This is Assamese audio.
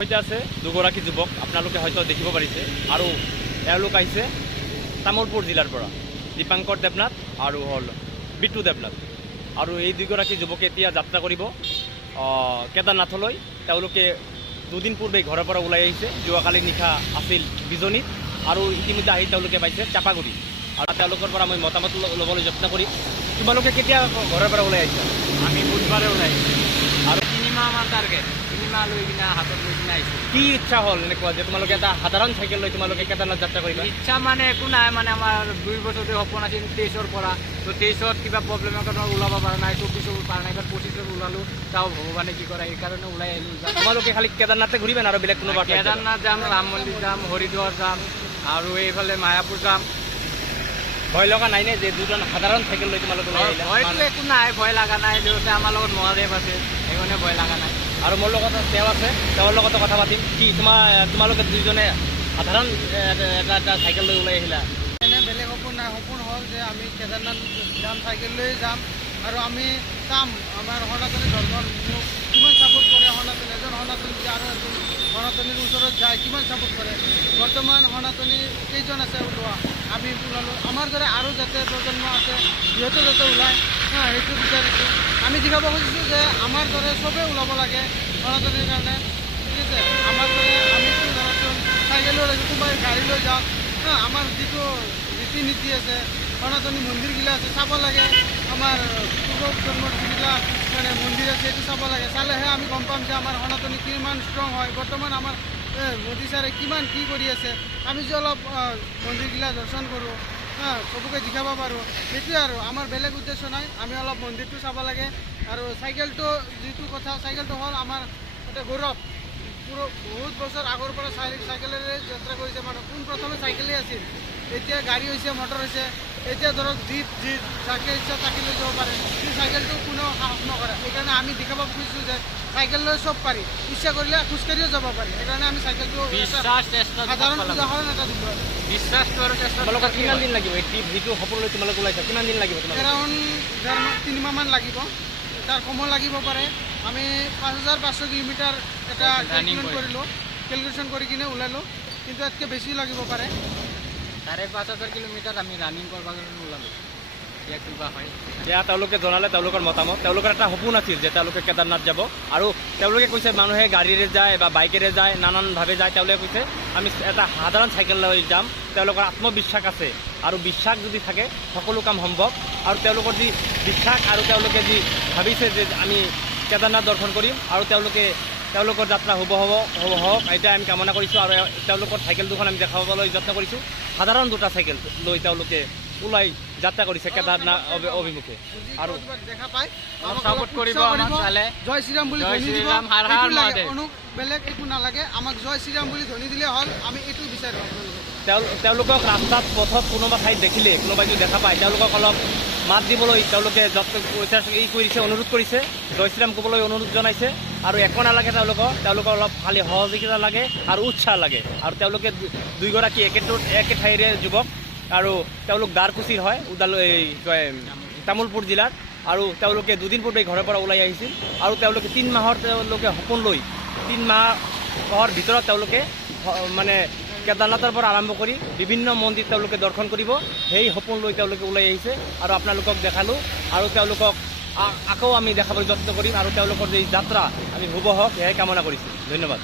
সৈতে আছে দুগৰাকী যুৱক আপোনালোকে হয়তো দেখিব পাৰিছে আৰু এওঁলোক আহিছে তামোলপুৰ জিলাৰ পৰা দীপাংকৰ দেৱনাথ আৰু হ'ল বিট্টু দেৱনাথ আৰু এই দুগৰাকী যুৱকে এতিয়া যাত্ৰা কৰিব কেদাৰনাথলৈ। তেওঁলোকে দুদিন পূৰ্বেই ঘৰৰ পৰা ওলাই আহিছে। যোৱাকালি নিশা আছিল বিজনীত আৰু ইতিমধ্যে আহি তেওঁলোকে পাইছে চাপাগুৰি আৰু তেওঁলোকৰ পৰা মই মতামত ল'বলৈ যত্ন কৰিম। তোমালোকে কেতিয়া ঘৰৰ পৰা ওলাই আহিছা? আমি বুধবাৰে ওলাই আৰু 3 মাহমান টাৰ্গেট 3 মাহ লৈ কিনে হাতত লৈ কিনে আহিছোঁ। কি ইচ্ছা হ'ল এনেকুৱা যে তোমালোকে এটা সাধাৰণ চাইকেল লৈ তোমালোকে কেদাৰনাথ যাত্ৰা কৰিবা? ইচ্ছা মানে একো নাই, মানে আমাৰ 2 বছৰতে সপোন আছিল 23-ৰ পৰা। তো 23-ত কিবা প্ৰব্লেমৰ কাৰণে ওলাব পৰা নাই, 24-ৰ পৰা নাই, 25-ত ওলালোঁ। চাওঁ ভগৱানে কি কৰে, সেইকাৰণে ওলাই আহিলোঁ। তোমালোকে খালি কেদাৰনাথে ঘূৰিবা আৰু বেলেগ কোনোবা? কেদাৰনাথ যাম, ৰাম মন্দিৰ যাম, হৰিদ্বাৰ যাম আৰু এইফালে মায়াপুৰ যাম। ভয় লগা নাই নে যে দুজন সাধাৰণ চাইকেল লৈ তোমালোকে ওলাই আহিলা? ভয়টো একো নাই, ভয় লগা নাই, যিহেতু আমাৰ লগত মহাদেৱ আছে, সেইকাৰণে ভয় লগা নাই। আৰু মোৰ লগত তেওঁ আছে, তেওঁৰ লগতো কথা পাতিম। কি তোমালোকে দুইজনে সাধাৰণ এটা চাইকেল লৈ ওলাই আহিলা? এনে বেলেগ সপোন নাই। সপোন হ'ল যে আমি কেদাৰনাথ যাম, চাইকেল লৈ যাম আৰু আমি চাম আমাৰ সনাতনী ধৰ্ম কিমান ছাপোৰ্ট কৰে। সনাতনী এজন সনাতনী আৰু এজন সনাতনীৰ ওচৰত যায় কিমান ছাপোৰ্ট কৰে। বৰ্তমান সনাতনী কেইজন আছে ওলোৱা, আমি ওলালোঁ। আমাৰ দৰে আৰু যাতে প্ৰজন্ম আছে সিহঁতে যাতে ওলায়, সেইটো বিচাৰিছোঁ। আমি দেখাব খুজিছোঁ যে আমাৰ দৰে চবেই ওলাব লাগে সনাতনীৰ কাৰণে, ঠিক আছে। আমাৰ দৰে আমিতো ধৰকচোন চাইকেল লৈ আহিছোঁ, কোনোবাই গাড়ী লৈ যাওক। আমাৰ যিটো ৰীতি নীতি আছে, সনাতনী মন্দিৰগিলা আছে, চাব লাগে। আমাৰ পূৰ্ব জন্মৰ যিবিলাক মানে মন্দিৰ আছে সেইটো চাব লাগে। চালেহে আমি গম পাম যে আমাৰ সনাতনী কিমান ষ্ট্ৰং হয়। বৰ্তমান আমাৰ মোদী ছাৰে কিমান কি কৰি আছে। আমি যে অলপ মন্দিৰগিলা দৰ্শন কৰোঁ, চবকে দেখাব পাৰোঁ, সেইটোৱে আৰু আমাৰ বেলেগ উদ্দেশ্য নাই। আমি অলপ মন্দিৰটো চাব লাগে। আৰু চাইকেলটো যিটো কথা, চাইকেলটো হ'ল আমাৰ এটা গৌৰৱ। বহুত বছৰ আগৰ পৰা চাইকেলেৰে যাত্ৰা কৰিছে মানুহ। প্ৰথমে চাইকেলেই আছিল, এতিয়া গাড়ী হৈছে, মটৰ হৈছে। এতিয়া ধৰক জীপ যাকে ইচ্ছা তাকে লৈ যাব পাৰে, কিন্তু চাইকেলটো কোনেও সাহস নকৰে। সেইকাৰণে আমি দেখাব খুজিছোঁ যে চাইকেল লৈ চব পাৰি, ইচ্ছা কৰিলে খোজকাঢ়িও যাব পাৰি। সেইকাৰণে আমি চাইকেলটো সাধাৰণ উদাহৰণ এটা দিব। বিশ্বাসটো আৰু চেষ্টা। তোমালোকৰ কিমান দিন লাগিব এই ট্ৰিপ যিটো সপোন লৈ তোমালোকে ওলাইছা? কিমান দিন লাগিব তোমালোকৰ? এৰাউণ্ড 3 মাহমান লাগিব, তাৰ কমো লাগিব পাৰে। আমি 5500 কিলোমিটাৰ এটা কেলকুলেশ্যন কৰি কিনে ওলালোঁ, কিন্তু ইয়াতকৈ বেছি লাগিব পাৰে। 5500 কিলোমিটাৰ আমি ৰানিং কৰিব কাৰণে ওলালোঁ। এতিয়া কিবা হয় এতিয়া তেওঁলোকে জনালে তেওঁলোকৰ মতামত। তেওঁলোকৰ এটা সপোন আছিল যে তেওঁলোকে কেদাৰনাথ যাব আৰু তেওঁলোকে কৈছে মানুহে গাড়ীৰে যায় বা বাইকেৰে যায়, নানানভাৱে যায়। তেওঁলোকে কৈছে আমি এটা সাধাৰণ চাইকেল লৈ যাম। তেওঁলোকৰ আত্মবিশ্বাস আছে আৰু বিশ্বাস যদি থাকে সকলো কাম সম্ভৱ। আৰু তেওঁলোকৰ যি বিশ্বাস আৰু তেওঁলোকে যি ভাবিছে যে আমি কেদাৰনাথ দৰ্শন কৰিম আৰু তেওঁলোকৰ যাত্ৰা হওক এতিয়া আমি কামনা কৰিছোঁ। আৰু তেওঁলোকৰ চাইকেল দুখন আমি দেখাবলৈ যত্ন কৰিছোঁ। সাধাৰণ দুটা চাইকেল লৈ তেওঁলোকে ওলাই যাত্ৰা কৰিছে কেদাৰনাথ অভিমুখে। আৰু দেখা পাই ছাপোৰ্ট কৰিব, জয় শ্ৰীৰাম বুলি জয় ধ্বনি দিব। শ্ৰীৰাম, হৰ হৰ মহাদেৱ। বেলেগ একো নালাগে, আমাক জয় শ্ৰীৰাম বুলি ধ্বনি দিলে হ'ল। আমি এইটো বিচাৰোঁ। তেওঁলোকক ৰাস্তাত পথত কোনোবা ঠাইত দেখিলে, কোনোবাই যদি দেখা পায়, তেওঁলোকক অলপ মাত দিবলৈ তেওঁলোকে কৰিছে, অনুৰোধ কৰিছে। জয় শ্ৰীৰাম ক'বলৈ অনুৰোধ জনাইছে। আৰু একো নালাগে, তেওঁলোকৰ অলপ খালী সহযোগিতা লাগে আৰু উৎসাহ লাগে। আৰু তেওঁলোকে দুয়োগৰাকী একে ঠাইৰে যুৱক আৰু তেওঁলোক দাৰকুচিৰ হয়, তামোলপুৰ জিলাৰ। আৰু তেওঁলোকে দুদিন পূৰ্বে ঘৰৰ পৰা ওলাই আহিছিল আৰু তেওঁলোকে 3 মাহৰ সপোন লৈ 3 মাহৰ ভিতৰত তেওঁলোকে মানে কেদাৰনাথৰ পৰা আৰম্ভ কৰি বিভিন্ন মন্দিৰ তেওঁলোকে দৰ্শন কৰিব। সেই সপোন লৈ তেওঁলোকে ওলাই আহিছে আৰু আপোনালোকক দেখালোঁ। আৰু তেওঁলোকক আকৌ আমি দেখাবলৈ যত্ন কৰিম আৰু তেওঁলোকৰ যি যাত্ৰা আমি শুভ হওক সেয়াই কামনা কৰিছোঁ। ধন্যবাদ।